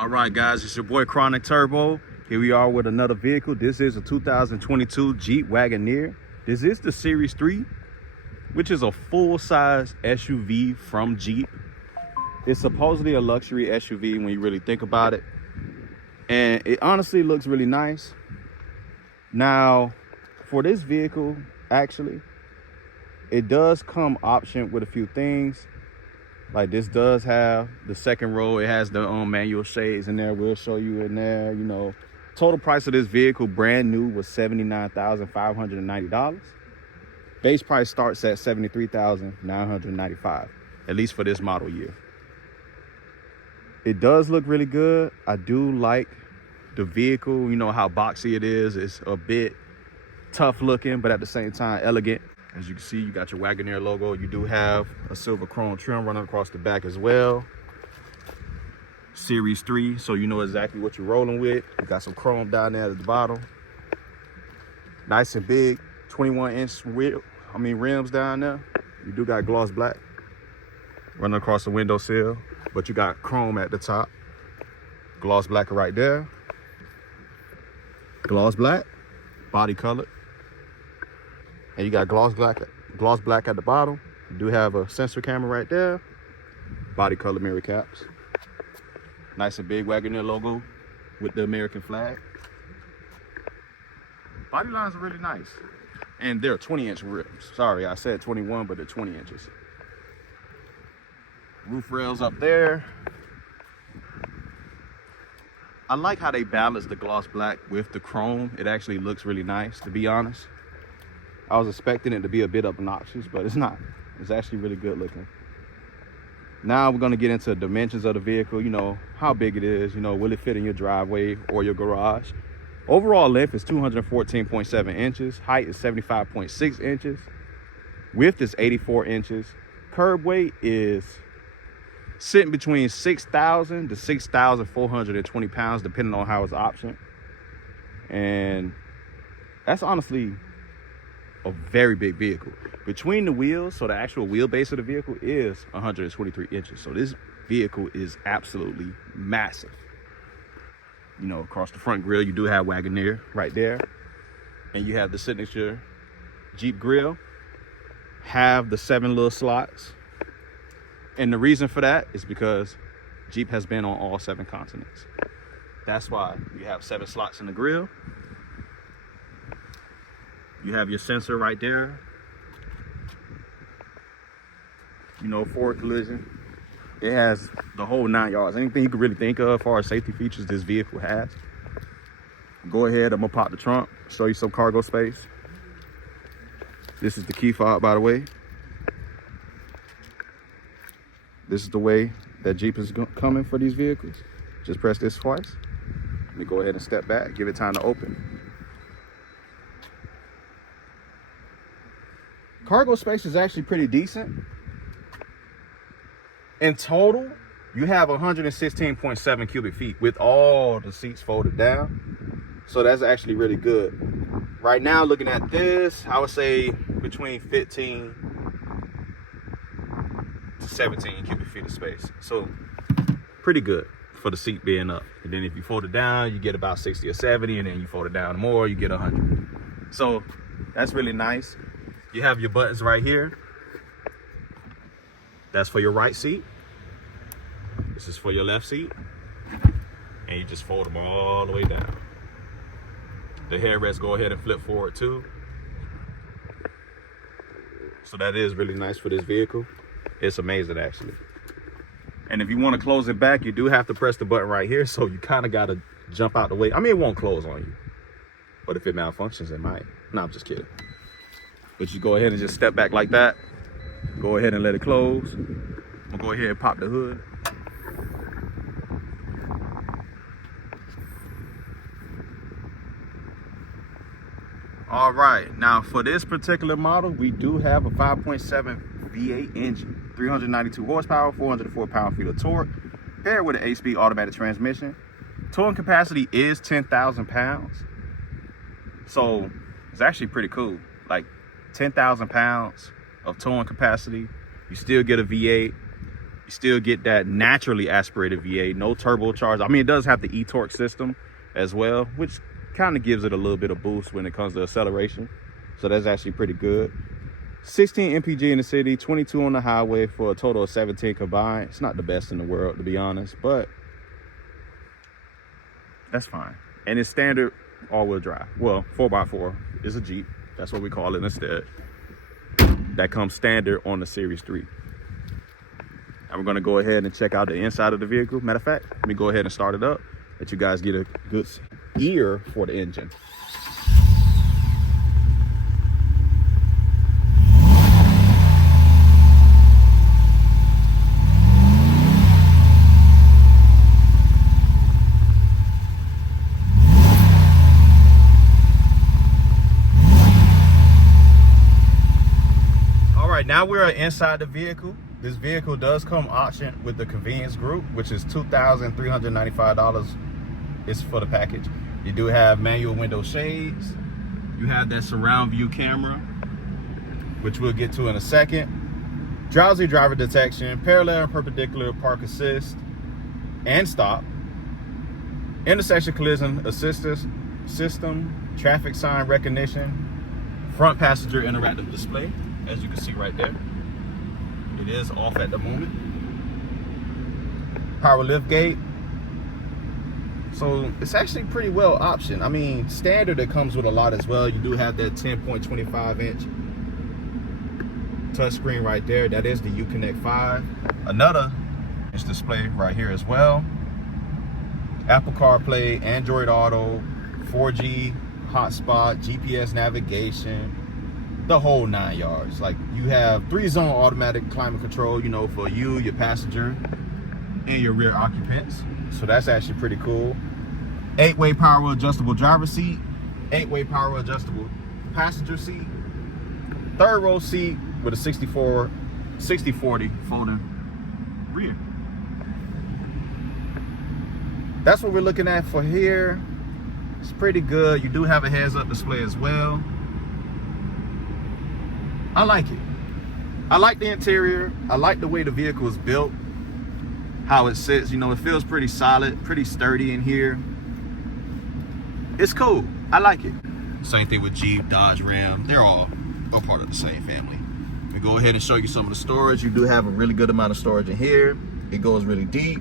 All right, guys, it's your boy ChronicTurbo. Here we are with another vehicle. This is a 2022 Jeep Wagoneer. This is the Series 3, which is a full-size SUV from Jeep. It's supposedly a luxury SUV when you really think about it. And it honestly looks really nice. Now, for this vehicle, actually, it does come optioned with a few things. Like this does have the second row. It has the manual shades in there. We'll show you in there. You know, total price of this vehicle, brand new, was $79,590. Base price starts at $73,995, at least for this model year. It does look really good. I do like the vehicle. You know how boxy it is. It's a bit tough looking, but at the same time elegant. As you can see, you got your Wagoneer logo. You do have a silver chrome trim running across the back as well. Series 3, so you know exactly what you're rolling with. You got some chrome down there at the bottom. Nice and big, 21-inch rims down there. You do got gloss black running across the windowsill, but you got chrome at the top. Gloss black right there. Gloss black, body colored. And you got gloss black at the bottom. You do have a sensor camera right there. Body color mirror caps. Nice and big Wagoneer logo with the American flag. Body lines are really nice. And they're 20-inch rims. Sorry, I said 21, but they're 20 inches. Roof rails up there. I like how they balance the gloss black with the chrome. It actually looks really nice, to be honest. I was expecting it to be a bit obnoxious, but it's not. It's actually really good looking. Now we're gonna get into the dimensions of the vehicle, you know, how big it is, you know, will it fit in your driveway or your garage? Overall length is 214.7 inches. Height is 75.6 inches. Width is 84 inches. Curb weight is sitting between 6,000 to 6,420 pounds, depending on how it's optioned. And that's honestly a very big vehicle. Between the wheels, so the actual wheelbase of the vehicle is 123 inches. So this vehicle is absolutely massive. You know, across the front grille, you do have Wagoneer right there. And you have the signature Jeep grille. Have the 7 little slots. And the reason for that is because Jeep has been on all 7 continents. That's why you have 7 slots in the grille. You have your sensor right there. You know, forward collision. It has the whole 9 yards. Anything you can really think of as far as safety features this vehicle has. Go ahead, I'm gonna pop the trunk, show you some cargo space. This is the key fob, by the way. This is the way that Jeep is coming for these vehicles. Just press this twice. Let me go ahead and step back, give it time to open. Cargo space is actually pretty decent. In total, you have 116.7 cubic feet with all the seats folded down. So that's actually really good. Right now, looking at this, I would say between 15 to 17 cubic feet of space. So pretty good for the seat being up. And then if you fold it down, you get about 60 or 70, and then you fold it down more, you get 100. So that's really nice. You have your buttons right here. That's for your right seat. This is for your left seat. And you just fold them all the way down. The headrests go ahead and flip forward too. So that is really nice for this vehicle. It's amazing, actually. And if you want to close it back, you do have to press the button right here. So you kind of got to jump out the way. I mean, it won't close on you. But if it malfunctions, it might. No, I'm just kidding. But you go ahead and just step back like that. Go ahead and let it close. I'm gonna go ahead and pop the hood. All right, now for this particular model, we do have a 5.7 V8 engine, 392 horsepower, 404 pound-feet of torque, paired with an 8-speed automatic transmission. Towing capacity is 10,000 pounds. So it's actually pretty cool. Like 10,000 pounds of towing capacity. You still get a V8. You still get that naturally aspirated V8, no turbocharged. I mean, it does have the eTorque system as well, which kind of gives it a little bit of boost when it comes to acceleration. So that's actually pretty good. 16 mpg in the city, 22 on the highway for a total of 17 combined. It's not the best in the world, to be honest, but that's fine. And it's standard all-wheel drive. Well, 4x4 is a Jeep. That's what we call it instead. That comes standard on the Series 3. And we're gonna go ahead and check out the inside of the vehicle. Matter of fact, let me go ahead and start it up, let you guys get a good ear for the engine. All right, now we're inside the vehicle. This vehicle does come auctioned with the convenience group, which is $2,395 is for the package. You do have manual window shades. You have that surround view camera, which we'll get to in a second. Drowsy driver detection, parallel and perpendicular park assist and stop. Intersection collision assistance system, traffic sign recognition, front passenger interactive display, as you can see right there. It is off at the moment. Power lift gate. So it's actually pretty well optioned. I mean, standard, it comes with a lot as well. You do have that 10.25 inch touchscreen right there. That is the Uconnect 5. Another inch display right here as well. Apple CarPlay, Android Auto, 4G hotspot, GPS navigation, the whole 9 yards. Like, you have 3-zone automatic climate control, you know, for you, your passenger, and your rear occupants. So that's actually pretty cool. 8-way power adjustable driver seat, 8-way power adjustable passenger seat, 3rd row seat with a 60/40 folding rear. That's what we're looking at for here. It's pretty good. You do have a heads-up display as well. I like it. I like the interior. I like the way the vehicle is built, how it sits. You know, it feels pretty solid, pretty sturdy in here. It's cool. I like it. Same thing with Jeep, Dodge, Ram. They're all a part of the same family. We go ahead and show you some of the storage. You do have a really good amount of storage in here. It goes really deep.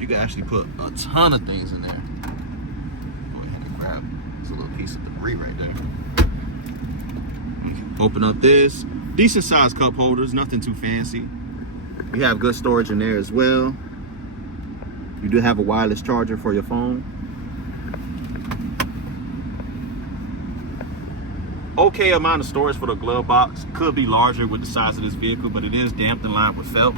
You can actually put a ton of things in there. Go ahead and grab this little piece of debris right there. Open up this. Decent sized cup holders, nothing too fancy. You have good storage in there as well. You do have a wireless charger for your phone. Okay amount of storage for the glove box. Could be larger with the size of this vehicle, but it is damped and lined with felt.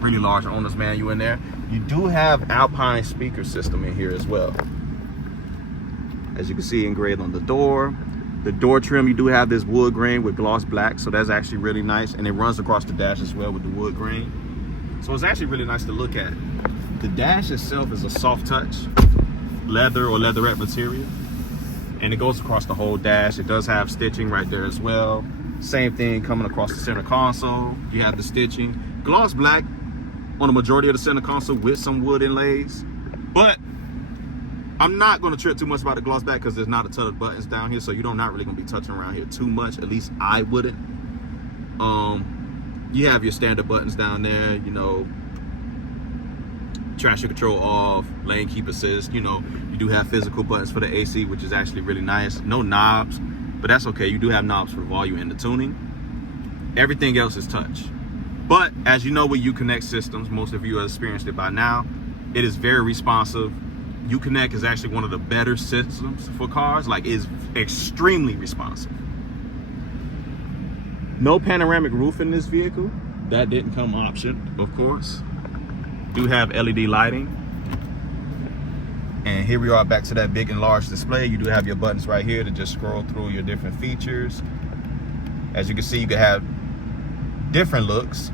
Really large owner's manual in there. You do have Alpine speaker system in here as well. As you can see engraved on the door. The door trim, you do have this wood grain with gloss black, so that's actually really nice, and it runs across the dash as well with the wood grain. So it's actually really nice to look at. The dash itself is a soft touch leather or leatherette material, and it goes across the whole dash. It does have stitching right there as well. Same thing coming across the center console. You have the stitching. Gloss black on the majority of the center console with some wood inlays, but I'm not going to trip too much about the gloss back because there's not a ton of buttons down here, so you're not really going to be touching around here too much. At least I wouldn't. You have your standard buttons down there, you know, traction control off, lane keep assist. You know, you do have physical buttons for the AC, which is actually really nice. No knobs, but that's okay. You do have knobs for volume and the tuning. Everything else is touch. But as you know with Uconnect systems, most of you have experienced it by now, it is very responsive. Uconnect is actually one of the better systems for cars. Like, is extremely responsive. No panoramic roof in this vehicle. That didn't come optioned, of course. Do have LED lighting. And here we are back to that big and large display. You do have your buttons right here to just scroll through your different features. As you can see, you can have different looks.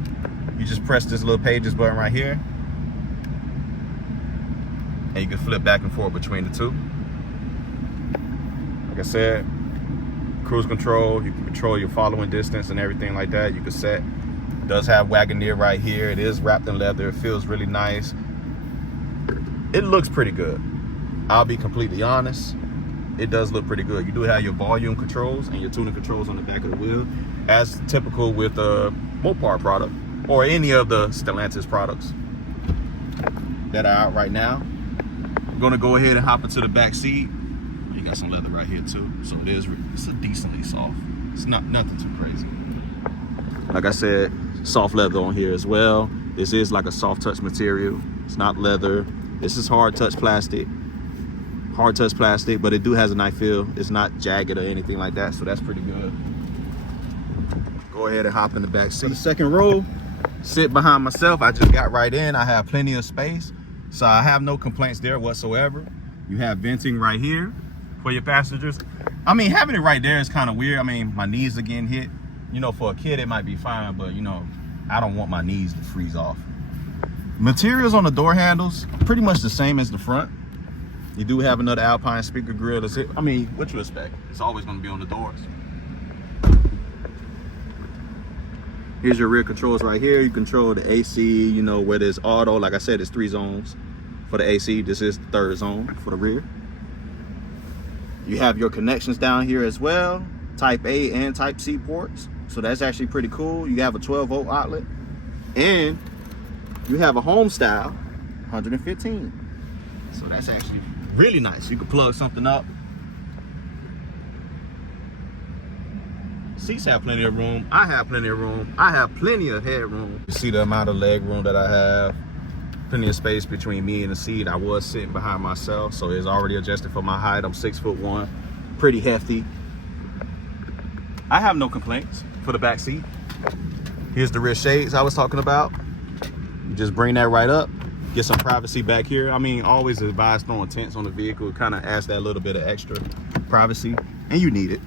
You just press this little pages button right here, and you can flip back and forth between the two. Like I said, cruise control, you can control your following distance and everything like that. You can set It does have Wagoneer right here. It is wrapped in leather. It feels really nice. It looks pretty good. I'll be completely honest. It does look pretty good. You do have your volume controls and your tuning controls on the back of the wheel, as typical with a Mopar product or any of the Stellantis products that are out right now. I'm gonna go ahead and hop into the back seat. You got some leather right here too, so it's a decently soft. It's not nothing too crazy. Like I said, soft leather on here as well. This is like a soft touch material. It's not leather. This is hard touch plastic. Hard touch plastic, but it do has a nice feel. It's not jagged or anything like that, so that's pretty good. Go ahead and hop in the back seat. For the second row, sit behind myself. I just got right in. I have plenty of space, so I have no complaints there whatsoever. You have venting right here for your passengers. I mean, having it right there is kind of weird. I mean, my knees are getting hit. You know, for a kid, it might be fine, but you know, I don't want my knees to freeze off. Materials on the door handles, pretty much the same as the front. You do have another Alpine speaker grill. I mean, what you expect? It's always going to be on the doors. Here's your rear controls right here. You control the AC, you know, whether it's auto. Like I said, it's 3 zones for the AC. This is the 3rd zone for the rear. You have your connections down here as well. Type A and Type C ports. So that's actually pretty cool. You have a 12-volt outlet. And you have a home style 115. So that's actually really nice. You can plug something up. Seats have plenty of room. I have plenty of room. I have plenty of headroom. You see the amount of leg room that I have. Plenty of space between me and the seat. I was sitting behind myself, so it's already adjusted for my height. I'm 6'1", pretty hefty. I have no complaints for the back seat. Here's the rear shades I was talking about. You just bring that right up. Get some privacy back here. I mean, always advise throwing tents on the vehicle. It kind of adds that little bit of extra privacy, and you need it.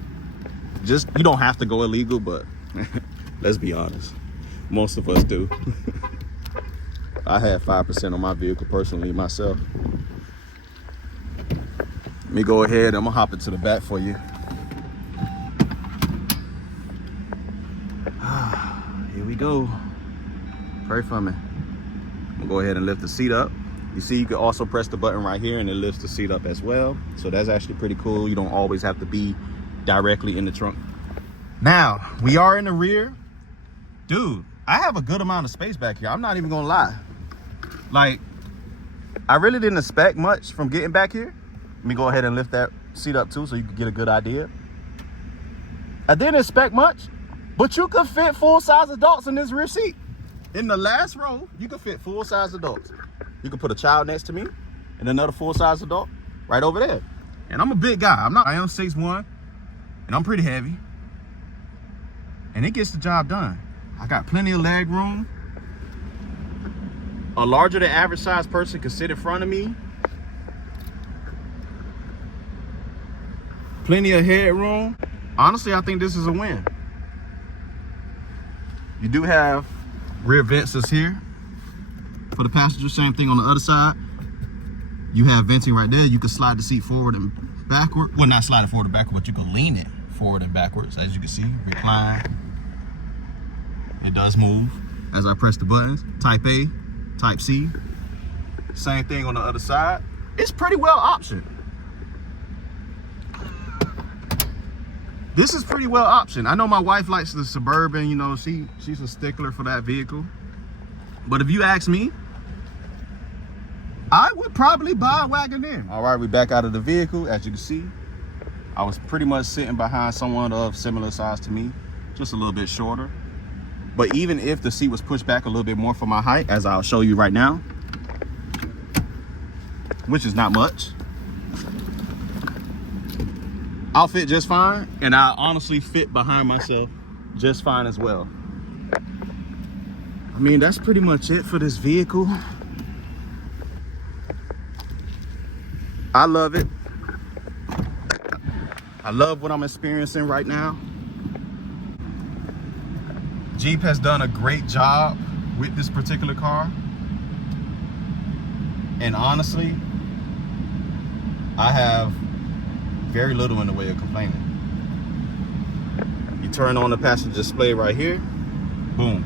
Just, you don't have to go illegal, but let's be honest, most of us do. I had 5% on my vehicle personally myself. Let me go ahead. I'm gonna hop into the back for you. Here we go. Pray for me. I'm gonna go ahead and lift the seat up. You see, you can also press the button right here and it lifts the seat up as well. So that's actually pretty cool. You don't always have to be directly in the trunk. Now, we are in the rear. Dude, I have a good amount of space back here. I'm not even gonna lie. Like, I really didn't expect much from getting back here. Let me go ahead and lift that seat up too so you can get a good idea. I didn't expect much, but you could fit full-size adults in this rear seat. In the last row, you could fit full-size adults. You could put a child next to me and another full-size adult right over there. And I'm a big guy. I am 6'1", and I'm pretty heavy. And it gets the job done. I got plenty of leg room. A larger than average size person could sit in front of me. Plenty of headroom. Honestly, I think this is a win. You do have rear vents here for the passenger. Same thing on the other side. You have venting right there. You can slide the seat forward and backward. Well, not slide it forward and backward, but you can lean it forward and backwards. As you can see, recline. It does move as I press the buttons. Type A, Type C. Same thing on the other side. It's pretty well optioned. This is pretty well optioned. I know my wife likes the Suburban, you know, she's a stickler for that vehicle. But if you ask me, I would probably buy a Wagoneer. All right, we're back out of the vehicle. As you can see, I was pretty much sitting behind someone of similar size to me, just a little bit shorter. But even if the seat was pushed back a little bit more for my height, as I'll show you right now, which is not much, I'll fit just fine. And I honestly fit behind myself just fine as well. I mean, that's pretty much it for this vehicle. I love it. I love what I'm experiencing right now. Jeep has done a great job with this particular car. And honestly, I have very little in the way of complaining. You turn on the passenger display right here, boom.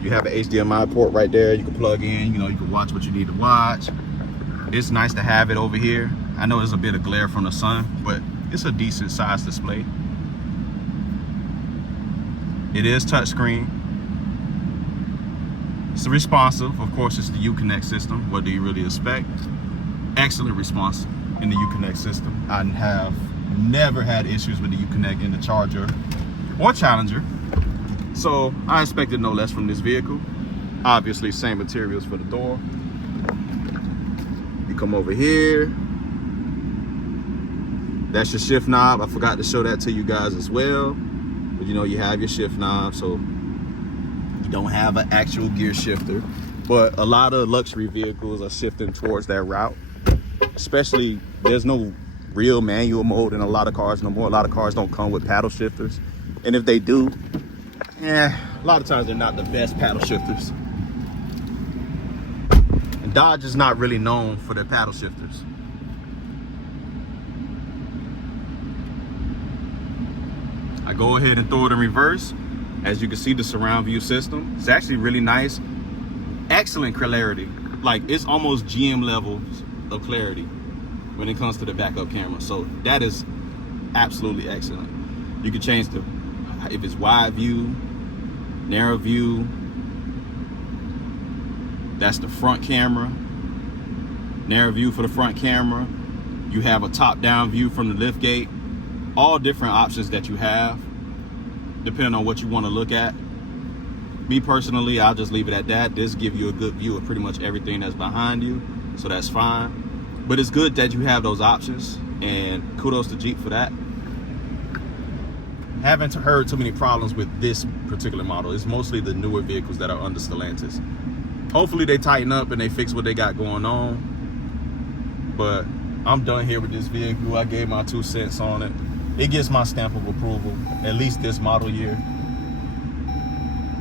You have an HDMI port right there. You can plug in, you know, you can watch what you need to watch. It's nice to have it over here. I know there's a bit of glare from the sun, but it's a decent size display. It is touchscreen. It's responsive. Of course, it's the Uconnect system. What do you really expect? Excellent response in the Uconnect system. I have never had issues with the Uconnect in the Charger or Challenger. So I expected no less from this vehicle. Obviously, same materials for the door. You come over here. That's your shift knob. I forgot to show that to you guys as well. But you know, you have your shift knob, so you don't have an actual gear shifter. But a lot of luxury vehicles are shifting towards that route. Especially, there's no real manual mode in a lot of cars no more. A lot of cars don't come with paddle shifters. And if they do, a lot of times they're not the best paddle shifters. And Dodge is not really known for their paddle shifters. I go ahead and throw it in reverse. As you can see, the surround view system, it's actually really nice. Excellent clarity. Like, it's almost GM levels of clarity when it comes to the backup camera. So that is absolutely excellent. You can change the, if it's wide view, narrow view, that's the front camera. Narrow view for the front camera. You have a top-down view from the lift gate. All different options that you have, depending on what you want to look at. Me personally, I'll just leave it at that. This gives you a good view of pretty much everything that's behind you, so that's fine. But it's good that you have those options, and kudos to Jeep for that. Haven't heard too many problems with this particular model. It's mostly the newer vehicles that are under Stellantis. Hopefully they tighten up and they fix what they got going on. But I'm done here with this vehicle. I gave my 2 cents on it. It gets my stamp of approval, at least this model year.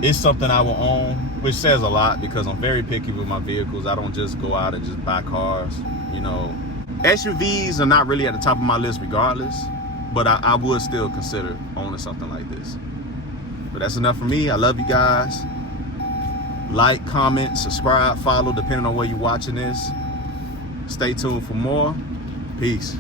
It's something I will own, which says a lot because I'm very picky with my vehicles. I don't just go out and just buy cars, you know. SUVs are not really at the top of my list regardless, but I would still consider owning something like this. But that's enough for me. I love you guys. Like, comment, subscribe, follow, depending on where you're watching this. Stay tuned for more. Peace.